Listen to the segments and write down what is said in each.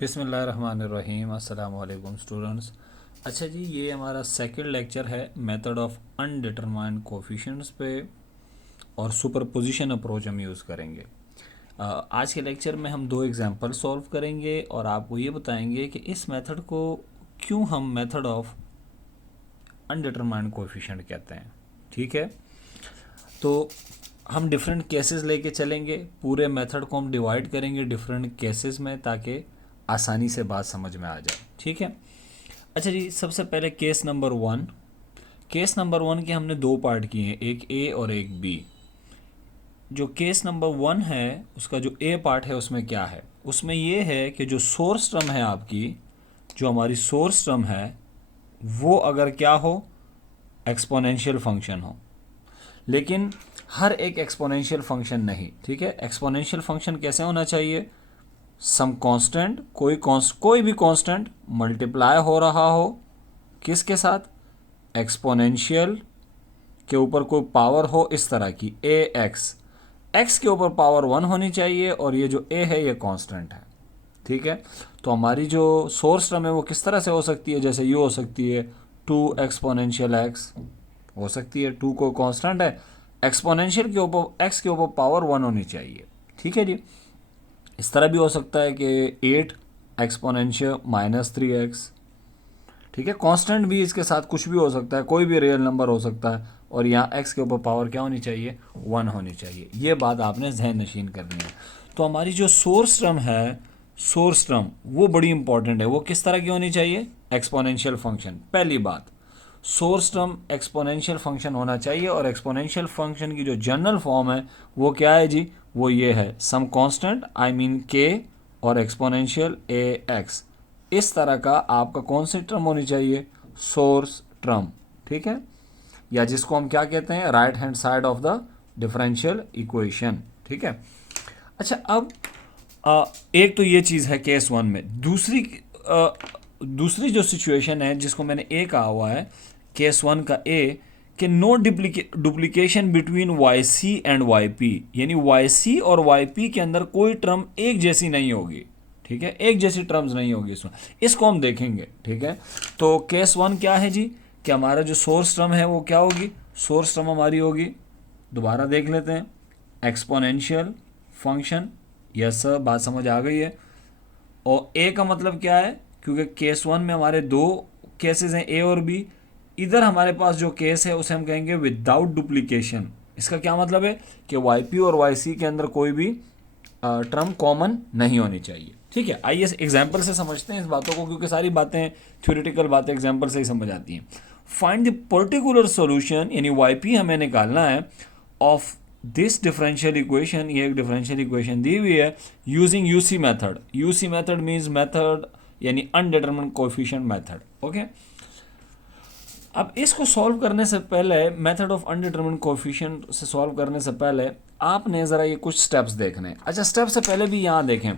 बिस्मिल्लाहिर्रहमानिर्रहीम। अस्सलाम वालेकुम स्टूडेंट्स। अच्छा जी, ये हमारा सेकंड लेक्चर है मेथड ऑफ अनडिटरमाइंड कोफिशिएंट्स पे और सुपरपोजिशन अप्रोच हम यूज़ करेंगे। आज के लेक्चर में हम दो एग्जांपल सॉल्व करेंगे और आपको ये बताएंगे कि इस मेथड को क्यों हम मेथड ऑफ अनडिटरमाइंड कोफिशिएंट कहते हैं। ठीक है, तो हम डिफरेंट केसेस लेके चलेंगे। पूरे मेथड को हम डिवाइड करेंगे डिफरेंट केसेस में ताकि आसानी से बात समझ में आ जाए। ठीक है। अच्छा जी, सबसे पहले case number one. Case number one के हमने दो पार्ट किए हैं, एक ए और एक बी। जो केस नंबर वन है उसका जो ए पार्ट है उसमें क्या है, उसमें ये है कि जो सोर्स टर्म है आपकी, जो हमारी सोर्स टर्म है वो अगर क्या हो, एक्सपोनेंशियल फंक्शन हो। लेकिन हर एक एक्सपोनेंशियल फंक्शन नहीं। ठीक है, एक्सपोनेंशियल फंक्शन कैसे होना चाहिए, सम कांस्टेंट, कोई भी कांस्टेंट मल्टीप्लाई हो रहा हो किसके साथ, एक्सपोनेंशियल के ऊपर कोई पावर हो इस तरह की, ए एक्स, एक्स के ऊपर पावर वन होनी चाहिए और ये जो ए है ये कांस्टेंट है। ठीक है, तो हमारी जो सोर्स टर्म है वो किस तरह से हो सकती है, जैसे यू हो सकती है 2 एक्सपोनेंशियल एक्स हो सकती है, 2 को कांस्टेंट है, एक्सपोनेंशियल के ऊपर एक्स के ऊपर पावर वन होनी चाहिए। ठीक है जी। इस तरह भी हो सकता है कि 8 एक्सपोनेंशियल -3x। ठीक है, कांस्टेंट भी इसके साथ कुछ भी हो सकता है, कोई भी रियल नंबर हो सकता है और यहाँ x के ऊपर पावर क्या होनी चाहिए, 1 होनी चाहिए। ये बात आपने जहन नशीन करनी है। तो हमारी जो सोर्स टर्म है, सोर्स टर्म वो बड़ी इंपॉर्टेंट है। वो किस तरह की होनी चाहिए, एक्सपोनेंशियल फंक्शन। पहली बात, सोर्स टर्म एक्सपोनेंशियल फंक्शन होना चाहिए और एक्सपोनेंशियल फंक्शन की जो जनरल फॉर्म है वो क्या है जी, वो ये है सम कांस्टेंट आई मीन के और एक्सपोनेंशियल ए एक्स। इस तरह का आपका कौन सी टर्म होनी चाहिए, सोर्स टर्म। ठीक है, या जिसको हम क्या कहते हैं, right hand side of the differential equation. ठीक है। अच्छा, अब एक तो ये चीज़ है केस वन में। दूसरी जो सिचुएशन है जिसको मैंने ए कहा हुआ है, केस वन का ए, कि no duplication between Y C and Y P, यानी वाई सी और वाई पी के अंदर कोई टर्म एक जैसी नहीं होगी। ठीक है, एक जैसी टर्म्स नहीं होगी इसमें, इसको हम देखेंगे। ठीक है, तो केस वन क्या है जी, कि हमारा जो सोर्स टर्म है वो क्या होगी, सोर्स टर्म हमारी होगी, दोबारा देख लेते हैं, एक्सपोनेंशियल फंक्शन। यस सर, बात समझ आ गई है। और ए का मतलब क्या है, क्योंकि केस वन में हमारे दो केसेस हैं, ए और बी। इधर हमारे पास जो केस है उसे हम कहेंगे विदाउट डुप्लीकेशन। इसका क्या मतलब है कि वाई पी और वाई सी के अंदर कोई भी टर्म कॉमन नहीं होनी चाहिए। ठीक है, आइए एग्जाम्पल से समझते हैं इस बातों को, क्योंकि सारी बातें थ्योरेटिकल बातें एग्जाम्पल से ही समझ आती हैं। फाइंड द पर्टिकुलर सॉल्यूशन, यानी वाई पी हमें निकालना है ऑफ दिस डिफरेंशियल इक्वेशन। ये एक डिफरेंशियल इक्वेशन दी हुई है using UC method. UC method means method यानी अनडिटरमिन्ड कोएफिशिएंट मेथड। ओके, अब इसको सॉल्व करने से पहले, मेथड ऑफ अनडिटरमिन्ड कोएफिशिएंट से सॉल्व करने से पहले आपने ज़रा ये कुछ स्टेप्स देखने हैं। अच्छा, स्टेप से पहले भी यहाँ देखें,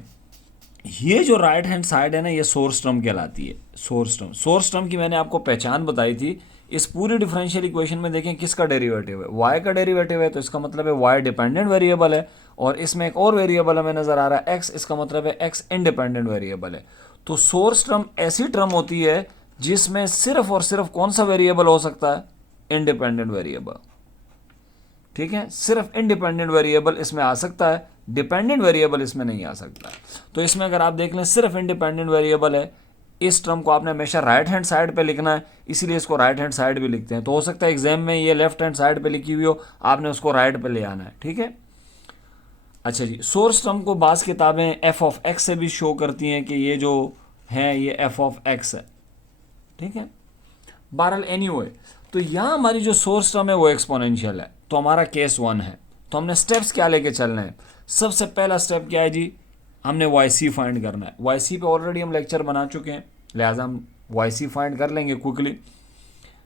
ये जो राइट हैंड साइड है ना, ये सोर्स टर्म कहलाती है। सोर्स टर्म की मैंने आपको पहचान बताई थी। इस पूरी डिफरेंशियल इक्वेशन में देखें किसका डेरिवेटिव है, y का डेरिवेटिव है, तो इसका मतलब है y डिपेंडेंट वेरिएबल है। और इसमें एक और वेरिएबल हमें नज़र आ रहा है x, इसका मतलब है x इंडिपेंडेंट वेरिएबल है। तो सोर्स टर्म ऐसी टर्म होती है जिसमें सिर्फ और सिर्फ कौन सा वेरिएबल हो सकता है, इंडिपेंडेंट वेरिएबल। ठीक है, सिर्फ इंडिपेंडेंट वेरिएबल इसमें आ सकता है, डिपेंडेंट वेरिएबल इसमें नहीं आ सकता। तो इसमें अगर आप देख लें सिर्फ इंडिपेंडेंट वेरिएबल है, इस टर्म को आपने हमेशा राइट हैंड साइड पे लिखना है, इसीलिए इसको राइट हैंड साइड भी लिखते हैं। तो हो सकता है एग्जाम में ये लेफ्ट हैंड साइड पे लिखी हुई हो, आपने उसको राइट पे ले आना है। ठीक है। अच्छा जी, सोर्स टर्म को बास किताबें एफ ऑफ एक्स से भी शो करती हैं कि ये जो है ये एफ ऑफ एक्स है। ठीक है, बहरहाल एनीवे, तो यहाँ हमारी जो सोर्स टर्म है वो एक्सपोनेंशियल है। तो हमारा केस वन है। तो हमने स्टेप्स क्या लेके चलने हैं, सबसे पहला स्टेप क्या है जी, हमने वाई सी फाइंड करना है। वाई सी पे ऑलरेडी हम लेक्चर बना चुके हैं, लिहाजा हम वाई सी फाइंड कर लेंगे क्विकली।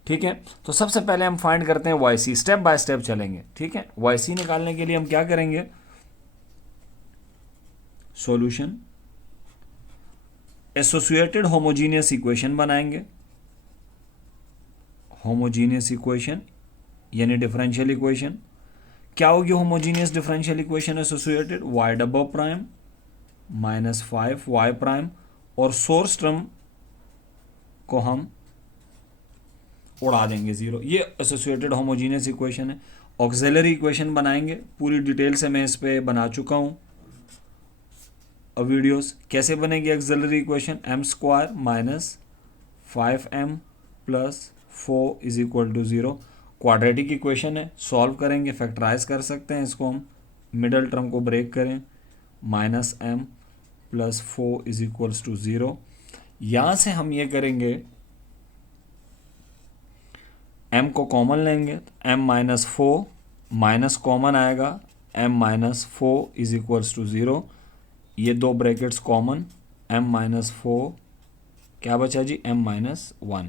ठीक है, तो सबसे पहले हम फाइंड करते हैं Y C, step by step चलेंगे। ठीक है, वाई सी निकालने के लिए हम क्या करेंगे, सॉल्यूशन, एसोसिएटेड होमोजीनियस इक्वेशन बनाएंगे। होमोजीनियस इक्वेशन यानी डिफरेंशियल इक्वेशन क्या होगी, homogeneous differential equation associated, y double prime -5 y prime और सोर्स टर्म को हम उड़ा देंगे 0। ये एसोसिएटेड होमोजीनियस इक्वेशन है। ऑक्सिलरी इक्वेशन बनाएंगे, पूरी डिटेल से मैं इस पे बना चुका हूँ वीडियोस। कैसे बनेगी auxiliary equation? M square minus 5m plus 4 is equal to 0। Quadratic equation है, सॉल्व करेंगे, फैक्टराइज कर सकते हैं इसको हम, मिडल टर्म को ब्रेक करें, minus m plus 4 is equals to 0। यहाँ से हम ये करेंगे, m को कॉमन लेंगे, तो m माइनस 4 माइनस कॉमन आएगा, m minus 4 is equals to 0। ये दो ब्रैकेट्स कॉमन, m माइनस 4 क्या बचा जी, m माइनस 1।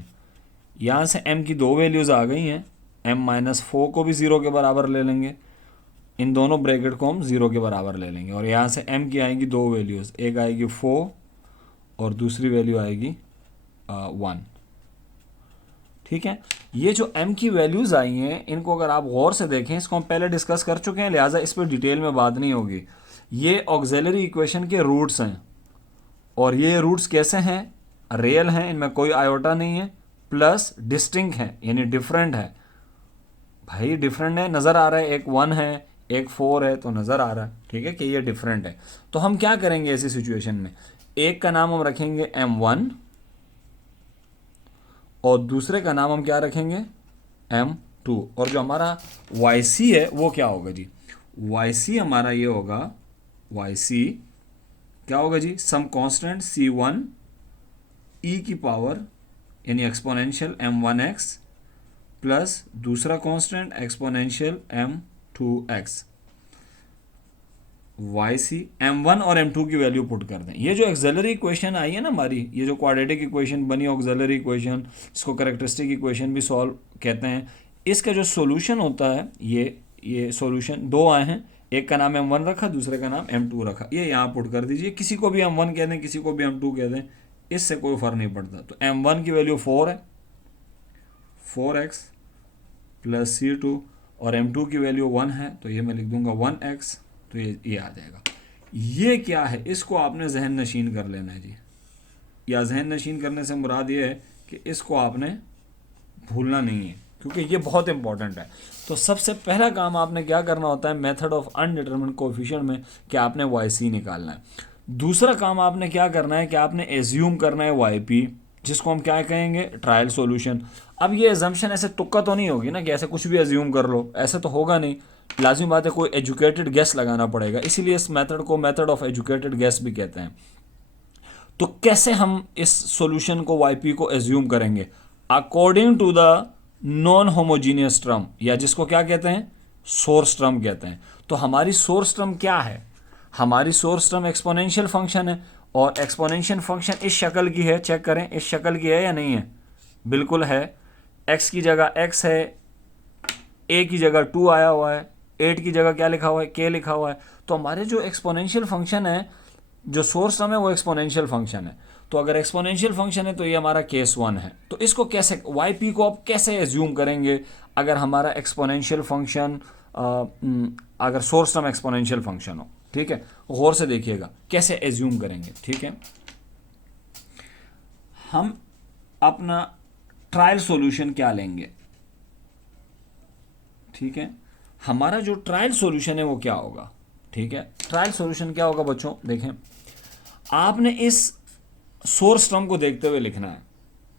यहाँ से m की दो वैल्यूज़ आ गई हैं, m माइनस 4 को भी 0 के बराबर ले लेंगे, इन दोनों ब्रैकेट को हम 0 के बराबर ले लेंगे, और यहाँ से m की आएगी दो वैल्यूज़, एक आएगी 4 और दूसरी वैल्यू आएगी 1। ठीक है, ये जो m की वैल्यूज़ आई हैं इनको अगर आप गौर से देखें, इसको हम पहले डिस्कस कर चुके हैं, लिहाजा इस पर डिटेल में बात नहीं होगी। ये ऑक्सिलरी इक्वेशन के रूट्स हैं, और ये रूट्स कैसे हैं? रियल हैं, इनमें कोई आयोटा नहीं है, प्लस डिस्टिंक्ट है यानी डिफरेंट है। भाई डिफरेंट है, नज़र आ रहा है, एक 1 है एक 4 है, तो नज़र आ रहा है, ठीक है, कि ये डिफरेंट है। तो हम क्या करेंगे ऐसी सिचुएशन में? एक का नाम हम रखेंगे m1 और दूसरे का नाम हम क्या रखेंगे, m2। और जो हमारा yc है वो क्या होगा जी? yc हमारा ये होगा, yc क्या होगा जी? सम कांस्टेंट c1 e की पावर यानी एक्सपोनेंशियल m1x प्लस दूसरा constant exponential m2x। yc m1 और m2 की वैल्यू पुट कर दें। ये जो ऑक्सिलरी इक्वेशन आई है ना हमारी, ये जो क्वाड्रेटिक इक्वेशन बनी ऑक्सिलरी इक्वेशन, इसको कैरेक्टरिस्टिक इक्वेशन भी सॉल्व कहते हैं, इसका जो सॉल्यूशन होता है, ये सॉल्यूशन दो आए हैं, एक का नाम m1 रखा, दूसरे का नाम m2 रखा, ये यहाँ पुट कर दीजिए। किसी को भी m1 कह दें, किसी को भी m2 कह दें, इससे कोई फर्क नहीं पड़ता। तो m1 की वैल्यू 4 है, 4x प्लस c2, और m2 की वैल्यू 1 है, तो ये मैं लिख दूंगा 1x, तो ये आ जाएगा। ये क्या है, इसको आपने जहन नशीन कर लेना है जी, या जहन नशीन करने से मुराद ये है कि इसको आपने भूलना नहीं है, क्योंकि ये बहुत इंपॉर्टेंट है। तो सबसे पहला काम आपने क्या करना होता है मेथड ऑफ अनडिटरमिन्ड कोएफिशिएंट में, कि आपने yc निकालना है। दूसरा काम आपने क्या करना है कि आपने एज्यूम करना है yp, जिसको हम क्या कहेंगे, ट्रायल सॉल्यूशन। अब ये एजम्पशन ऐसे तुक्का तो नहीं होगी ना कि ऐसे कुछ भी एज्यूम कर लो, ऐसे तो होगा नहीं, लाजिम बात है कोई एजुकेटेड गेस लगाना पड़ेगा, इसीलिए इस मेथड को मेथड ऑफ एजुकेटेड गेस भी कहते हैं। तो कैसे हम इस सॉल्यूशन को yp को एज्यूम करेंगे? According to the non homogeneous term, या जिसको क्या कहते हैं, सोर्स टर्म कहते हैं। तो हमारी सोर्स टर्म क्या है? हमारी सोर्स टर्म एक्सपोनेंशियल फंक्शन है, और एक्सपोनेंशियल फंक्शन इस शक्ल की है, चेक करें इस शक्ल की है या नहीं है, बिल्कुल है। x की जगह x है, a की जगह 2 आया हुआ है, 8 की जगह क्या लिखा हुआ है, k लिखा हुआ है। तो हमारे जो एक्सपोनेंशियल फंक्शन है, जो सोर्स टर्म है वो एक्सपोनेंशियल फंक्शन है। तो अगर एक्सपोनेंशियल फंक्शन है तो ये हमारा केस 1 है। तो इसको कैसे, yp को आप कैसे एज्यूम करेंगे अगर हमारा एक्सपोनेंशियल फंक्शन, अगर सोर्स टर्म एक्सपोनेंशियल फंक्शन हो? ठीक है, गौर से देखिएगा कैसे एज्यूम करेंगे। ठीक है, हम अपना ट्रायल सॉल्यूशन क्या लेंगे? ठीक है, हमारा जो ट्रायल सॉल्यूशन है वो क्या होगा? ठीक है, ट्रायल सॉल्यूशन क्या होगा बच्चों, देखें आपने इस सोर्स टर्म को देखते हुए लिखना है।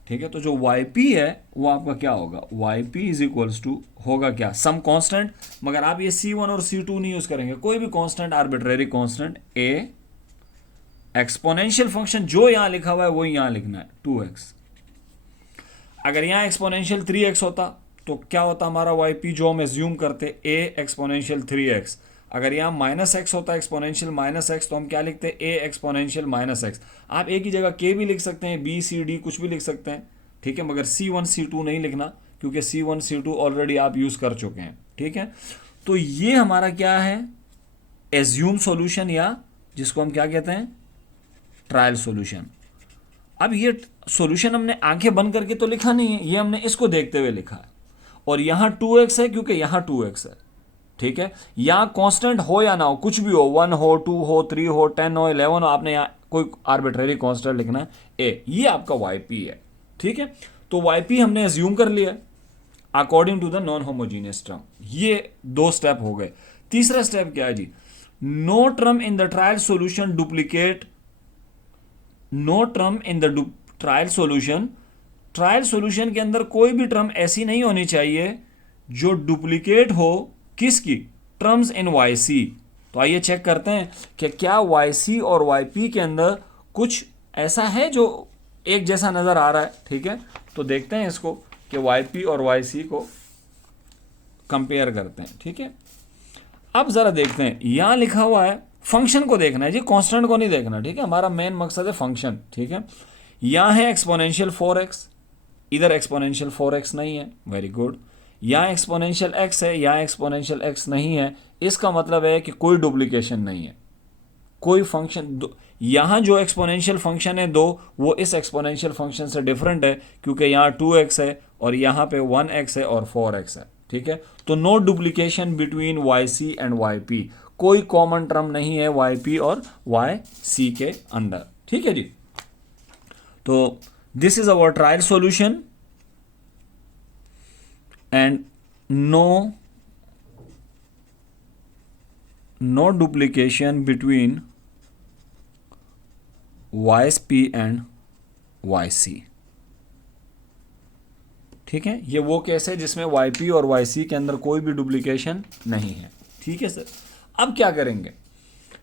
ठीक है, तो जो yp है वो आपका क्या होगा, yp इज इक्वल्स टू होगा क्या, सम कांस्टेंट, मगर आप ये c1 और c2 नहीं यूज करेंगे, कोई भी constant, arbitrary constant, a exponential function जो यहां लिखा हुआ है वो यहां लिखना है 2x। अगर यहां एक्सपोनेंशियल 3x होता तो क्या होता हमारा yp जो हम एज्यूम करते, a एक्सपोनेंशियल 3x। अगर यहाँ माइनस एक्स होता है एक्सपोनेंशियल माइनस एक्स, तो हम क्या लिखते हैं, a एक्सपोनेंशियल माइनस एक्स। आप a की जगह k भी लिख सकते हैं, b c d कुछ भी लिख सकते हैं। ठीक है, मगर c1 c2 नहीं लिखना, क्योंकि c1 c2 ऑलरेडी आप यूज़ कर चुके हैं। ठीक है, तो ये हमारा क्या है, एज्यूम सॉल्यूशन, या जिसको हम क्या कहते हैं, ट्रायल सॉल्यूशन। अब ये सॉल्यूशन हमने आंखें बंद करके तो लिखा नहीं है, ये हमने इसको देखते हुए लिखा है, और यहाँ 2x है क्योंकि यहाँ 2x है। ठीक है, यहाँ कांस्टेंट हो या ना हो, कुछ भी हो, 1 हो, 2 हो, 3 हो, 10 हो, 11 हो, आपने यहाँ कोई आर्बिट्रेरी कांस्टेंट लिखना है ए, ये आपका वाई पी है, ठीक है। तो वाई पी हमने एज्यूम कर लिया according to the non homogeneous term. ये 2 स्टेप हो गए। तीसरा स्टेप क्या है जी, no term in the trial solution duplicate, no term in the trial solution, trial solution के अंदर कोई भी टर्म ऐसी नहीं होनी चाहिए जो डुप्लीकेट हो किसकी, टर्म्स इन वाई सी। तो आइए चेक करते हैं कि क्या वाई सी और वाई पी के अंदर कुछ ऐसा है जो एक जैसा नज़र आ रहा है, ठीक है। तो देखते हैं इसको कि वाई पी और वाई सी को कंपेयर करते हैं, ठीक है। अब ज़रा देखते हैं, यहाँ लिखा हुआ है फंक्शन को देखना है जी, कांस्टेंट को नहीं देखना, ठीक है। हमारा मेन मकसद है फंक्शन, ठीक है। यहाँ है एक्सपोनेंशियल 4x, इधर एक्सपोनेंशियल 4x नहीं है, वेरी गुड। यहाँ एक्सपोनेंशियल x है, यहाँ एक्सपोनेंशियल x नहीं है, इसका मतलब है कि कोई डुप्लीकेशन नहीं है, कोई फंक्शन। यहाँ जो एक्सपोनेंशियल फंक्शन है 2, वो इस एक्सपोनेंशियल फंक्शन से डिफरेंट है, क्योंकि यहाँ 2x है और यहाँ पे 1x है और 4x है, ठीक है। तो no duplication between Y C and Y P, कोई कॉमन टर्म नहीं है वाई पी और वाई सी के अंदर, ठीक है जी। तो this is our trial solution and no duplication between Y S P and Y C, ठीक है। ये वो केस है जिसमें वाई पी और वाई सी के अंदर कोई भी डुप्लीकेशन नहीं है, ठीक है सर। अब क्या करेंगे,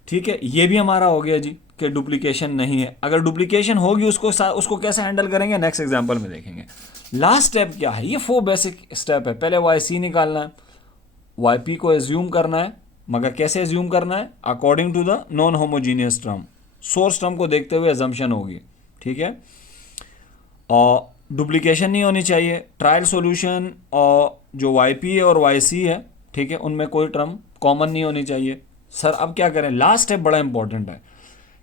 ठीक है, ये भी हमारा हो गया जी कि डुप्लीकेशन नहीं है। अगर डुप्लीकेशन होगी उसको कैसे हैंडल करेंगे, नेक्स्ट एग्जांपल में देखेंगे। लास्ट स्टेप क्या है, ये 4 बेसिक स्टेप है। पहले वाई सी निकालना है, वाई पी को एज्यूम करना है, मगर कैसे एज्यूम करना है, according to the non homogeneous term, source term को देखते हुए एजम्पशन होगी, ठीक है। और डुप्लीकेशन नहीं होनी चाहिए, ट्रायल सॉल्यूशन और जो वाई पी है और वाई सी है, ठीक है, उनमें कोई टर्म कॉमन नहीं होनी चाहिए। सर अब क्या करें, लास्ट स्टेप बड़ा इंपॉर्टेंट है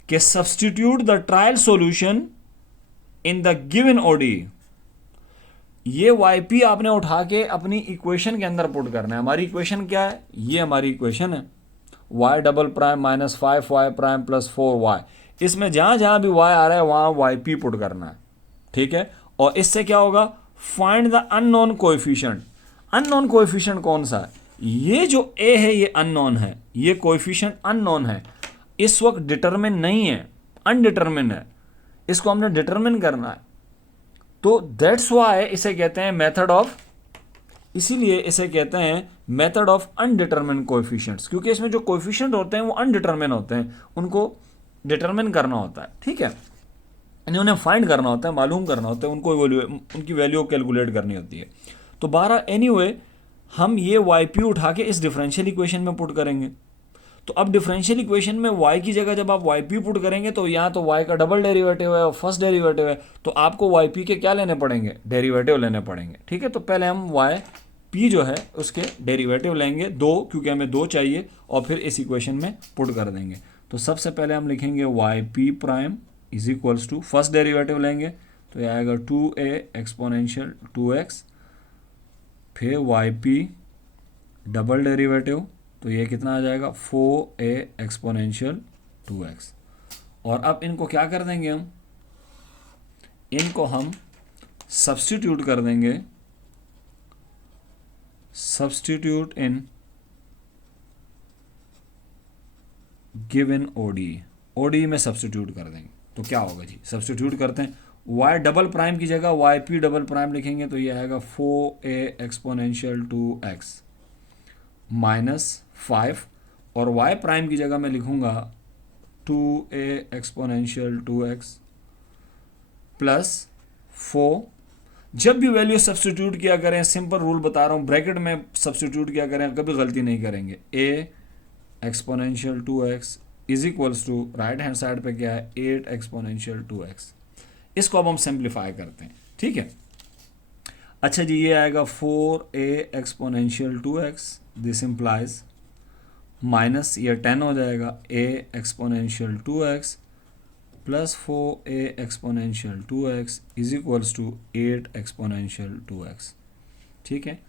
कि substitute the trial solution in the given ODE. ये वाई पी आपने उठा के अपनी इक्वेशन के अंदर पुट करना है। हमारी इक्वेशन क्या है, ये हमारी इक्वेशन है, y double prime minus 5y prime plus 4y। इसमें जहां जहां भी y आ रहा है वहां वाई पी पुट करना है, ठीक है। और इससे क्या होगा, find the unknown coefficient. Unknown coefficient कौन सा है, ये जो a है ये अननोन है, ये कोएफिशिएंट अननोन है, इस वक्त डिटरमिन नहीं है, अनडिटरमिन है, इसको हमने डिटरमिन करना है। तो दैट्स वाई इसे कहते हैं मेथड ऑफ, इसीलिए इसे कहते हैं मेथड ऑफ अनडिटरमिन कोएफिशिएंट्स, क्योंकि इसमें जो कोएफिशिएंट होते हैं वो अनडिटरमिन होते हैं, उनको डिटरमिन करना होता है, ठीक है, यानी उन्हें फाइंड करना होता है, मालूम करना होता है, उनको उनकी वैल्यू कैलकुलेट करनी होती है। तो 12 एनीवे हम ये वाई पी उठा के इस डिफरेंशियल इक्वेशन में पुट करेंगे। तो अब डिफरेंशियल इक्वेशन में y की जगह जब आप वाई पी पुट करेंगे तो यहाँ तो y का डबल डेरिवेटिव है और फर्स्ट डेरिवेटिव है, तो आपको वाई पी के क्या लेने पड़ेंगे, डेरिवेटिव लेने पड़ेंगे, ठीक है। तो पहले हम वाई पी जो है उसके डेरिवेटिव लेंगे 2, क्योंकि हमें 2 चाहिए, और फिर इस इक्वेशन में पुट कर देंगे। तो सबसे पहले हम लिखेंगे Y P prime is equals to, first derivative लेंगे तो यह आएगा 2a एक्सपोनेंशियल 2x, फिर वाई पी डबल डेरिवेटिव, तो ये कितना आ जाएगा 4a एक्सपोनेंशियल 2x। और अब इनको क्या कर देंगे, हम इनको हम सब्स्टिट्यूट कर देंगे, सब्स्टिट्यूट इन गिवन ओडी में सब्स्टिट्यूट कर देंगे। तो क्या होगा जी, सब्स्टिट्यूट करते हैं, y डबल प्राइम की जगह वाई पी डबल प्राइम लिखेंगे तो ये आएगा 4a एक्सपोनेंशियल 2x माइनस 5, और y प्राइम की जगह मैं लिखूंगा 2a एक्सपोनेंशियल 2x प्लस 4। जब भी वैल्यू सब्स्टिट्यूट किया करें, सिंपल रूल बता रहा हूँ, ब्रैकेट में सब्स्टिट्यूट किया करें, कभी गलती नहीं करेंगे। a exponential 2x is equals to, right hand side पे क्या है 8 एक्सपोनेंशियल 2x। इसको अब हम सिंप्लीफाई करते हैं, ठीक है। अच्छा जी, ये आएगा 4a exponential 2x, this implies minus ये 10 हो जाएगा a exponential 2x plus 4a exponential 2x is equals to 8 exponential 2x, ठीक है।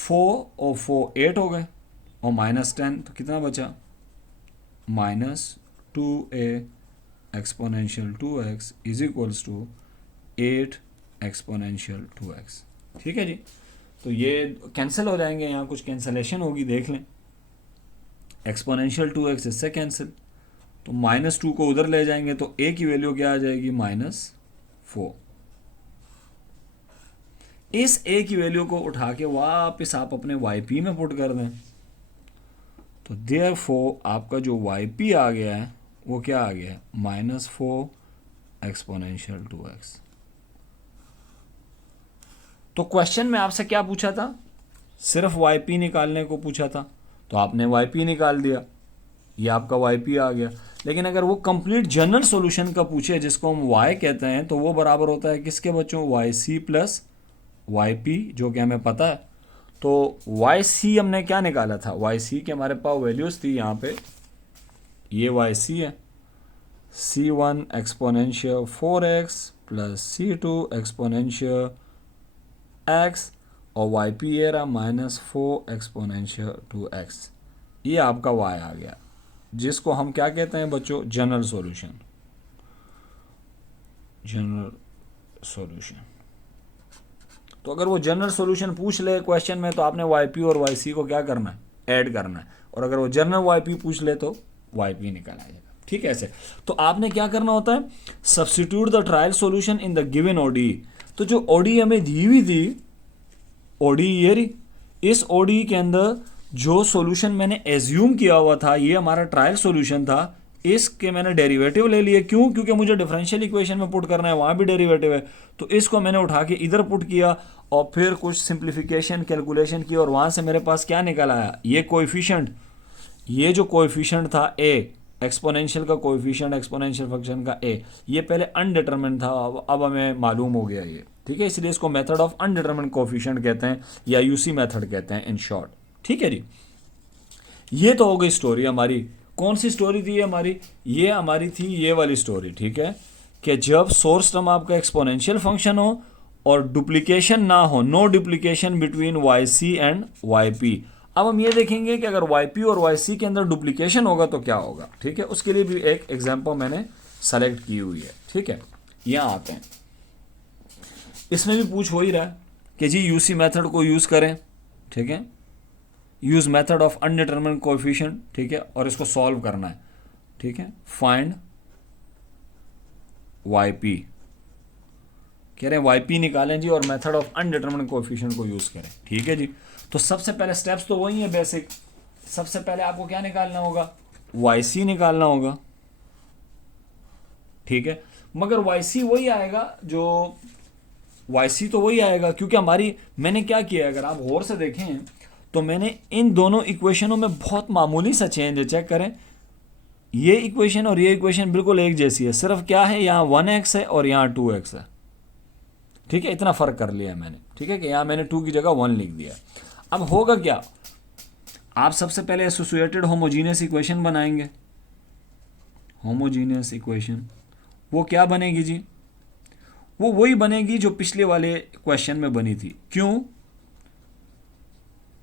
4 और 4 8 हो गए, और माइनस 10 तो कितना बचा, minus 2a exponential 2x is equals to 8 exponential 2x। ठीक है जी, तो ये कैंसिल हो जाएंगे, यहाँ कुछ कैंसलेशन होगी, देख लें। एक्सपोनेंशियल 2x इससे कैंसिल, तो -2 को उधर ले जाएंगे तो a की वैल्यू क्या आ जाएगी, -4। इस a की वैल्यू को उठा के वापस आप अपने yp में पुट कर दें, तो देयरफॉर आपका जो yp आ गया है वो क्या आ गया है, -4 एक्सपोनेंशियल 2x। तो क्वेश्चन में आपसे क्या पूछा था, सिर्फ yp निकालने को पूछा था, तो आपने yp निकाल दिया, ये आपका yp आ गया। लेकिन अगर वो कंप्लीट जनरल सॉल्यूशन का पूछे जिसको हम y कहते हैं, तो वो बराबर होता है किसके बच्चों, yc प्लस yp, जो कि हमें पता है। तो yc हमने क्या निकाला था, yc के हमारे पास वैल्यूज थी यहाँ पे, ये yc है, c1 exponential 4x plus c2 exponential x, और yp ये रहा -4 एक्सपोनेंशियल 2x। ये आपका y आ गया, जिसको हम क्या कहते हैं बच्चों, जनरल सॉल्यूशन। जनरल सॉल्यूशन, तो अगर वो जनरल सॉल्यूशन पूछ ले क्वेश्चन में, तो आपने yp और yc को क्या करना है, ऐड करना है, और अगर वो जनरल yp पूछ ले तो yp निकल आएगा। ठीक है, ऐसे। तो आपने क्या करना होता है, substitute the trial solution in the given ODE। तो जो ODE हमें दी हुई थी, ODE ये रही, इस ODE के अंदर जो सॉल्यूशन मैंने एज्यूम किया हुआ था, ये हमारा ट्रायल सॉल्यूशन था, इसके मैंने डेरिवेटिव ले लिए। क्यों, क्योंकि मुझे डिफरेंशियल इक्वेशन में पुट करना है, वहाँ भी डेरिवेटिव है, तो इसको मैंने उठा के इधर पुट किया और फिर कुछ सिंप्लीफिकेशन कैलकुलेशन की, और वहाँ से मेरे पास क्या निकल आया, ये कोएफिशिएंट, ये जो कोएफिशिएंट था a, एक्सपोनेंशियल का कोएफिशिएंट, एक्सपोनेंशियल फंक्शन का a, ये पहले अनडिटरमिन्ड था, अब हमें मालूम हो गया ये। ठीक है, इसलिए इसको मेथड ऑफ अनडिटरमिन्ड कोएफिशिएंट कहते हैं, या यूसी मेथड कहते हैं इन शॉर्ट। ठीक है जी, ये तो हो गई स्टोरी हमारी। कौन सी स्टोरी थी हमारी, ये हमारी थी ये वाली स्टोरी। ठीक है, कि जब सोर्स टर्म आपका एक्सपोनेंशियल फंक्शन हो और डुप्लीकेशन ना हो, no duplication between yc and yp। अब हम ये देखेंगे कि अगर yp और yc के अंदर डुप्लीकेशन होगा तो क्या होगा। ठीक है, उसके लिए भी एक एग्जांपल मैंने सेलेक्ट की हुई है। ठीक है, यहाँ आते हैं, इसमें भी पूछ हो ही रहा है कि जी यूसी मेथड को यूज़ करें। ठीक है, यूज़ मेथड ऑफ अनडिटरमिन्ड कोएफिशिएंट। ठीक है, और इसको सॉल्व करना है। ठीक है, फाइंड yp, कह रहे हैं yp निकालें जी और मेथड ऑफ अनडिटरमिन्ड कोएफिशिएंट को यूज़ करें। ठीक है जी, तो सबसे पहले स्टेप्स तो वही है बेसिक। सबसे पहले आपको क्या निकालना होगा, yc निकालना होगा। ठीक है, मगर yc वही आएगा, जो yc तो वही आएगा, क्योंकि हमारी, मैंने क्या किया, अगर आप गौर से देखें तो मैंने इन दोनों इक्वेशनों में बहुत मामूली सा चेंज है। चेक करें, ये इक्वेशन और ये इक्वेशन बिल्कुल एक जैसी है, सिर्फ क्या है, यहाँ 1x है और यहाँ 2x है। ठीक है, इतना फ़र्क कर लिया मैंने। ठीक है, कि यहाँ मैंने 2 की जगह 1 लिख दिया। अब होगा क्या, आप सबसे पहले एसोसिएटेड होमोजीनियस इक्वेशन बनाएंगे। होमोजीनियस इक्वेशन वो क्या बनेगी जी, वो वही बनेगी जो पिछले वाले क्वेश्चन में बनी थी। क्यों,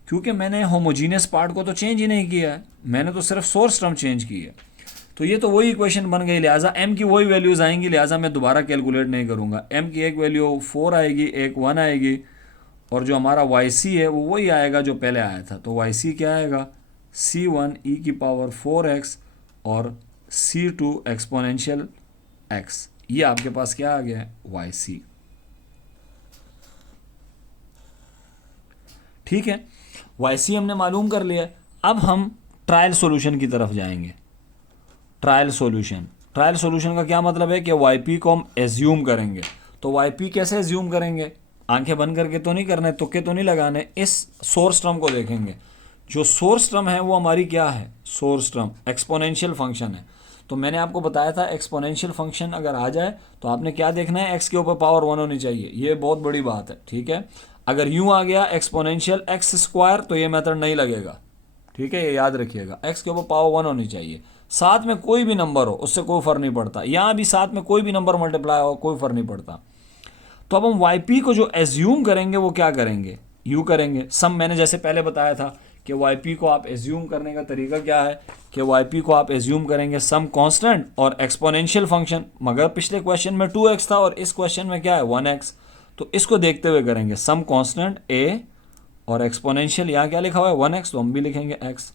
क्योंकि मैंने होमोजीनियस पार्ट को तो चेंज ही नहीं किया है, मैंने तो सिर्फ सोर्स टर्म चेंज की है। तो ये तो वही इक्वेशन बन गई, लिहाजा m की वही वैल्यूज़ आएंगी, लिहाजा मैं दोबारा कैलकुलेट नहीं करूँगा। m की एक वैल्यू 4 आएगी, एक 1 आएगी, और जो हमारा yc है वो वही आएगा जो पहले आया था। तो yc क्या आएगा, c1 e की पावर 4x और c2 एक्सपोनेंशियल x। ये आपके पास क्या आ गया, yc। ठीक है, yc हमने मालूम कर लिया। अब हम ट्रायल सॉल्यूशन की तरफ जाएंगे। ट्रायल सॉल्यूशन, ट्रायल सॉल्यूशन का क्या मतलब है कि yp को हम एज्यूम करेंगे। तो yp कैसे एज्यूम करेंगे, आंखें बंद करके तो नहीं करने, तुक्के तो नहीं लगाने, इस सोर्स टर्म को देखेंगे। जो सोर्स टर्म है वो हमारी क्या है, सोर्स टर्म एक्सपोनेंशियल फंक्शन है। तो मैंने आपको बताया था एक्सपोनेंशियल फंक्शन अगर आ जाए तो आपने क्या देखना है, x के ऊपर पावर 1 होनी चाहिए, ये बहुत बड़ी बात है। ठीक है, अगर यूँ आ गया एक्सपोनेंशियल x स्क्वायर तो ये मेथड नहीं लगेगा। ठीक है, ये याद रखिएगा, x के ऊपर पावर 1 होनी चाहिए। साथ में कोई भी नंबर हो उससे कोई फ़र्क नहीं पड़ता, यहाँ भी साथ में कोई भी नंबर मल्टीप्लाई हो कोई फ़र्क नहीं पड़ता। तो अब हम yp को जो एज्यूम करेंगे वो क्या करेंगे, यू करेंगे। सम मैंने जैसे पहले बताया था कि yp को आप एज्यूम करने का तरीका क्या है कि yp को आप एज्यूम करेंगे सम कांस्टेंट और एक्सपोनेंशियल फंक्शन, मगर पिछले क्वेश्चन में 2x था और इस क्वेश्चन में क्या है 1x, तो इसको देखते हुए करेंगे सम कांस्टेंट a और एक्सपोनेंशियल, यहाँ क्या लिखा हुआ है 1x, तो हम भी लिखेंगे x।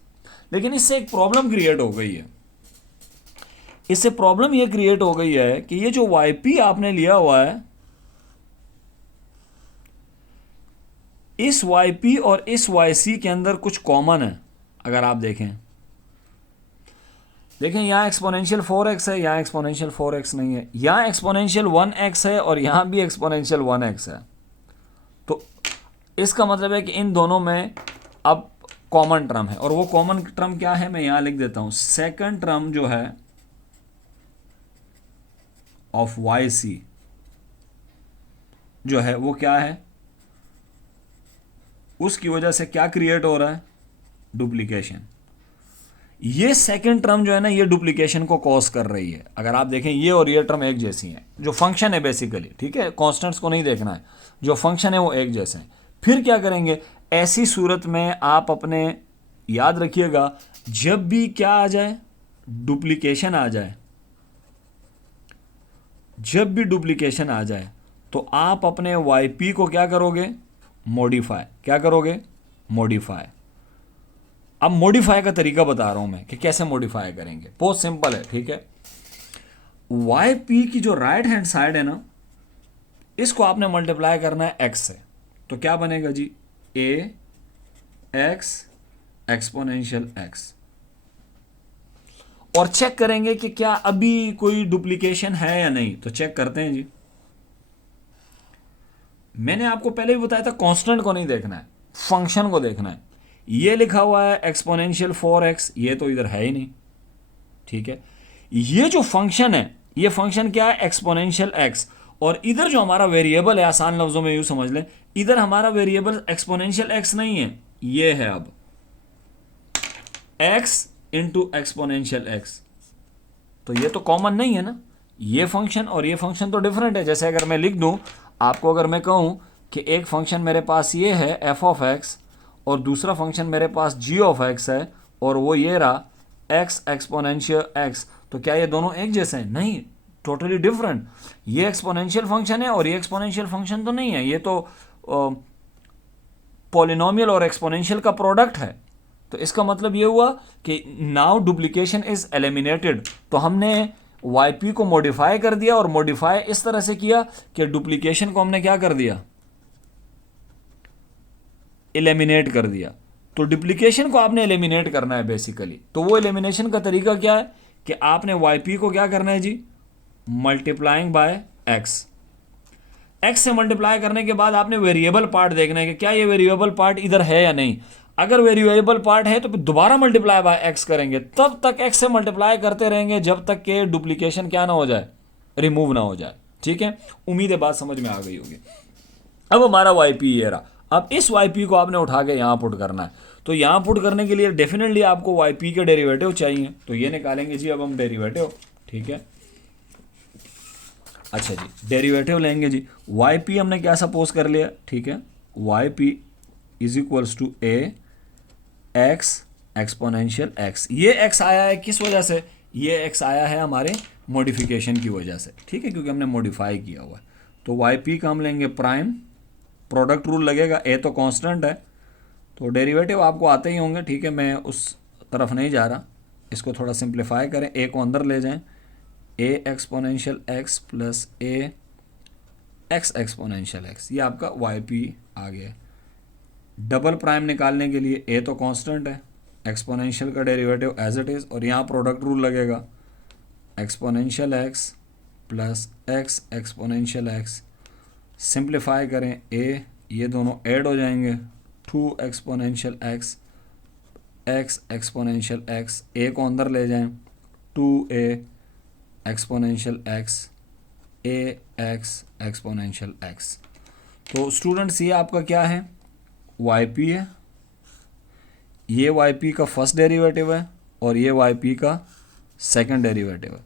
लेकिन इससे एक प्रॉब्लम क्रिएट हो गई है, इससे प्रॉब्लम ये क्रिएट हो गई है कि ये जो yp आपने लिया हुआ है, इस yp और इस yc के अंदर कुछ कॉमन है। अगर आप देखें यहाँ एक्सपोनेंशियल 4x है, यहाँ एक्सपोनेंशियल 4x नहीं है, यहाँ एक्सपोनेंशियल 1x है और यहाँ भी एक्सपोनेंशियल 1x है। तो इसका मतलब है कि इन दोनों में अब कॉमन टर्म है, और वो कॉमन टर्म क्या है मैं यहाँ लिख देता हूँ। सेकंड टर्म जो है ऑफ yc जो है वो क्या है, उसकी वजह से क्या क्रिएट हो रहा है, डुप्लीकेशन। ये सेकंड टर्म जो है ना, ये डुप्लीकेशन को कॉज कर रही है। अगर आप देखें ये और ये टर्म एक जैसी हैं, जो फंक्शन है बेसिकली, ठीक है, कांस्टेंट्स को नहीं देखना है, जो फंक्शन है वो एक जैसे हैं। फिर क्या करेंगे, ऐसी सूरत में आप अपने याद रखिएगा, जब भी क्या आ जाए, डुप्लीकेशन आ जाए, जब भी डुप्लीकेशन आ जाए तो आप अपने yp को क्या करोगे, मॉडिफाई। क्या करोगे, मॉडिफाई। अब मॉडिफाई का तरीका बता रहा हूं मैं कि कैसे मॉडिफाई करेंगे, बहुत सिंपल है, ठीक है। yp की जो राइट हैंड साइड है ना, इसको आपने मल्टीप्लाई करना है x से, तो क्या बनेगा जी, a x एक्सपोनेंशियल x। और चेक करेंगे कि क्या अभी कोई डुप्लीकेशन है या नहीं, तो चेक करते हैं जी। मैंने आपको पहले भी बताया था कांस्टेंट को नहीं देखना है, फंक्शन को देखना है। ये लिखा हुआ है एक्सपोनेंशियल 4x, ये तो इधर है ही नहीं, ठीक है। ये जो फंक्शन है, ये फंक्शन क्या है, एक्सपोनेंशियल x, और इधर जो हमारा वेरिएबल है, आसान लफ्जों में यूं समझ लें, इधर हमारा वेरिएबल एक्सपोनेंशियल x नहीं है, ये है अब x इंटू एक्सपोनेंशियल x। तो ये तो कॉमन नहीं है ना, ये फंक्शन और ये फंक्शन तो डिफरेंट है। जैसे अगर मैं लिख दूं आपको, अगर मैं कहूं कि एक फंक्शन मेरे पास ये है f ऑफ x और दूसरा फंक्शन मेरे पास g ऑफ x है और वो ये रहा x एक्सपोनेंशियल x, तो क्या ये दोनों एक जैसे हैं? नहीं, टोटली डिफरेंट। ये एक्सपोनेंशियल फंक्शन है और ये एक्सपोनेंशियल फंक्शन तो नहीं है, ये तो पॉलिनोमियल और एक्सपोनेंशियल का प्रोडक्ट है। तो इसका मतलब ये हुआ कि नाउ डुप्लीकेशन इज एलिमिनेटेड। तो हमने yp को मॉडिफाई कर दिया, और मॉडिफाई इस तरह से किया कि डुप्लीकेशन को हमने क्या कर दिया, एलिमिनेट कर दिया। तो डुप्लीकेशन को आपने एलिमिनेट करना है बेसिकली। तो वो एलिमिनेशन का तरीका क्या है कि आपने yp को क्या करना है जी, मल्टीप्लाइंग बाय x। x से मल्टीप्लाई करने के बाद आपने वेरिएबल पार्ट देखना है कि क्या ये वेरिएबल पार्ट इधर है या नहीं। अगर वेरिएबल पार्ट है तो फिर दोबारा मल्टीप्लाई बाय x करेंगे, तब तक x से मल्टीप्लाई करते रहेंगे जब तक कि डुप्लीकेशन क्या ना हो जाए, रिमूव ना हो जाए, ठीक है। उम्मीद है बात समझ में आ गई होगी। अब हमारा yp ये रहा, अब इस yp को आपने उठा के यहाँ पुट करना है। तो यहाँ पुट करने के लिए डेफिनेटली आपको yp के डेरिवेटिव चाहिए, तो ये निकालेंगे जी अब हम डेरिवेटिव, ठीक है। अच्छा जी, डेरिवेटिव लेंगे जी। yp हमने क्या सपोज कर लिया, ठीक है, yp is equals to a x exponential x। ये x आया है किस वजह से, ये x आया है हमारे मॉडिफिकेशन की वजह से, ठीक है, क्योंकि हमने मॉडिफाई किया हुआ है। तो yp का हम लेंगे प्राइम, प्रोडक्ट रूल लगेगा, a तो कांस्टेंट है, तो डेरिवेटिव आपको आते ही होंगे, ठीक है। मैं उस तरफ नहीं जा रहा, इसको थोड़ा सिंप्लीफाई करें, a को अंदर ले जाएं, a exponential x plus a x exponential x, ये आपका yp आ गया। डबल प्राइम निकालने के लिए a तो कांस्टेंट है, एक्सपोनेंशियल का डेरिवेटिव एज इट इज़, और यहाँ प्रोडक्ट रूल लगेगा, exponential x plus x exponential x। Simplify करें, a ये दोनों ऐड हो जाएंगे, 2 exponential x x exponential x, a को अंदर ले जाएं, 2a exponential x a x exponential x। तो स्टूडेंट्स ये आपका क्या है, yp है, ये yp का फर्स्ट डेरिवेटिव है और ये yp का सेकंड डेरिवेटिव है,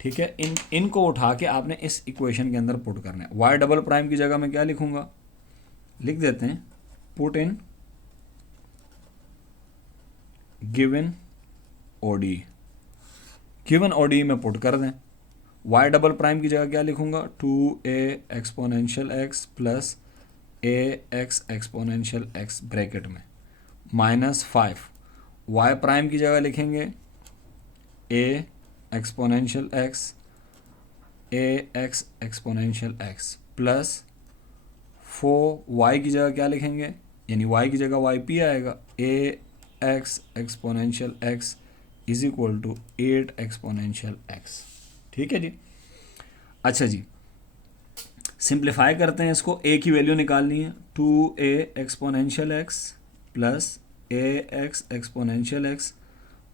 ठीक है। इनको उठा के आपने इस इक्वेशन के अंदर पुट करना है। y डबल प्राइम की जगह मैं क्या लिखूंगा, लिख देते हैं, put in given ODE, given ODE में पुट कर दें। y डबल प्राइम की जगह क्या लिखूंगा, 2a exponential x plus ax exponential x bracket में माइनस 5, y प्राइम की जगह लिखेंगे a exponential x ax exponential x plus 4y की जगह क्या लिखेंगे, यानी y की जगह yp आएगा, ax exponential x is equal to 8 exponential x। ठीक है जी। अच्छा जी, सिंप्लीफाई करते हैं इसको, a की वैल्यू निकालनी है, 2a exponential x plus ax exponential x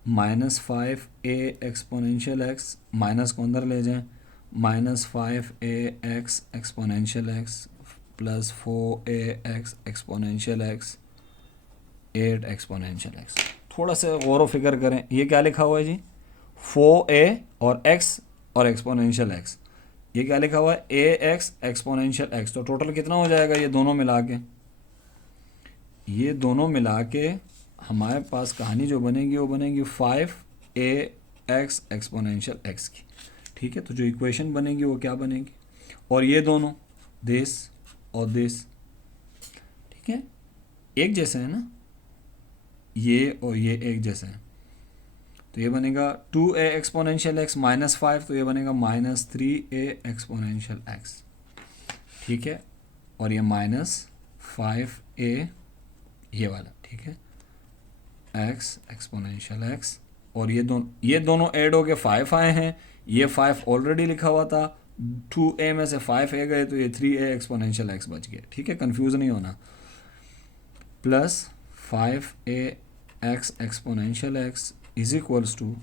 minus 5a exponential x, minus को अंदर ले जाएं, minus 5ax exponential x plus 4ax exponential x 8 exponential x। थोड़ा सा गौर व फिक्र करें, ये क्या लिखा हुआ है जी, 4a और x और एक्सपोनेंशियल x, ये क्या लिखा हुआ है ax एक्सपोनेंशियल x। तो टोटल कितना हो जाएगा ये दोनों मिला के, ये दोनों मिला के हमारे पास कहानी जो बनेगी वो बनेगी 5ax एक्सपोनेंशियल x की। ठीक है, तो जो इक्वेशन बनेगी वो क्या बनेगी, और ये दोनों दिस और दिस, ठीक है, एक जैसे है ना, ये और ये एक जैसे हैं, तो ये बनेगा 2a एक्सपोनेंशियल x माइनस 5, तो ये बनेगा माइनस 3a एक्सपोनेंशियल x। ठीक है, और ये माइनस 5a ये वाला, ठीक है, x एक्सपोनेंशियल x, और ये दोनों ऐड हो के 5 आए हैं, ये 5 ऑलरेडी लिखा हुआ था, 2a में से 5a गए तो ये 3a एक्सपोनेंशियल x बच गया। ठीक है, कंफ्यूज नहीं होना, plus 5a x exponential x is equals to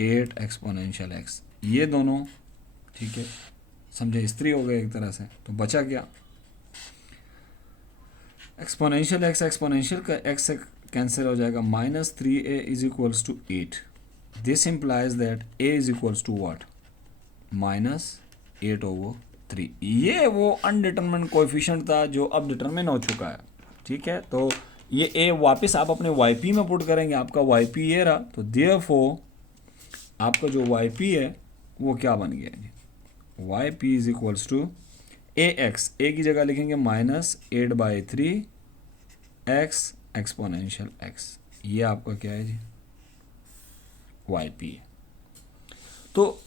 8 exponential x, ये दोनों, ठीक है, समझे, स्त्री हो गए एक तरह से, तो बचा क्या, एक्सपोनेंशियल x एक्सपोनेंशियल का x से कैंसिल हो जाएगा, minus 3a is equals to 8। This implies that a is equals to what, minus 8/3। ये वो अनडिटरमिन्ड कोएफिशिएंट था जो अब डिटरमिन हो चुका है। ठीक है, तो ये a वापस आप अपने yp में पुट करेंगे, आपका yp ये रहा, तो देयरफॉर आपका जो yp है वो क्या बन गया जी, yp is equals to ax, a की जगह लिखेंगे माइनस 8/3 x एक्सपोनेंशियल x, ये आपका क्या है जी, yp है। तो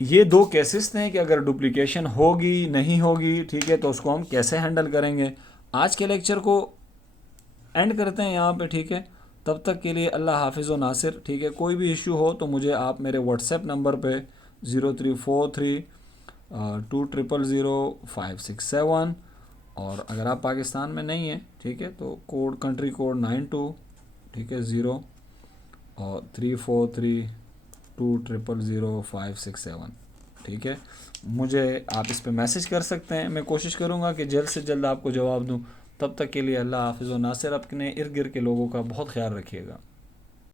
ये दो केसेस थे कि अगर डुप्लीकेशन होगी नहीं होगी, ठीक है, तो उसको हम कैसे हैंडल करेंगे। आज के लेक्चर को एंड करते हैं यहाँ पे। ठीक है, तब तक के लिए अल्लाह हाफिज़ व नासिर। ठीक है, कोई भी इशू हो तो मुझे आप मेरे व्हाट्सएप नंबर पे 0343200567, और अगर आप पाकिस्तान में नहीं हैं, ठीक है, तो कंट्री कोड 92, ठीक है, 0 और 3432000567। ठीक है, मुझे आप इस पे मैसेज कर सकते हैं, मैं कोशिश करूँगा कि जल्द से जल्द आपको जवाब दूँ। तब तक के लिए अल्लाह हाफिज़ व नासिर। अपने इर्द गिर्द के लोगों का बहुत ख्याल रखिएगा।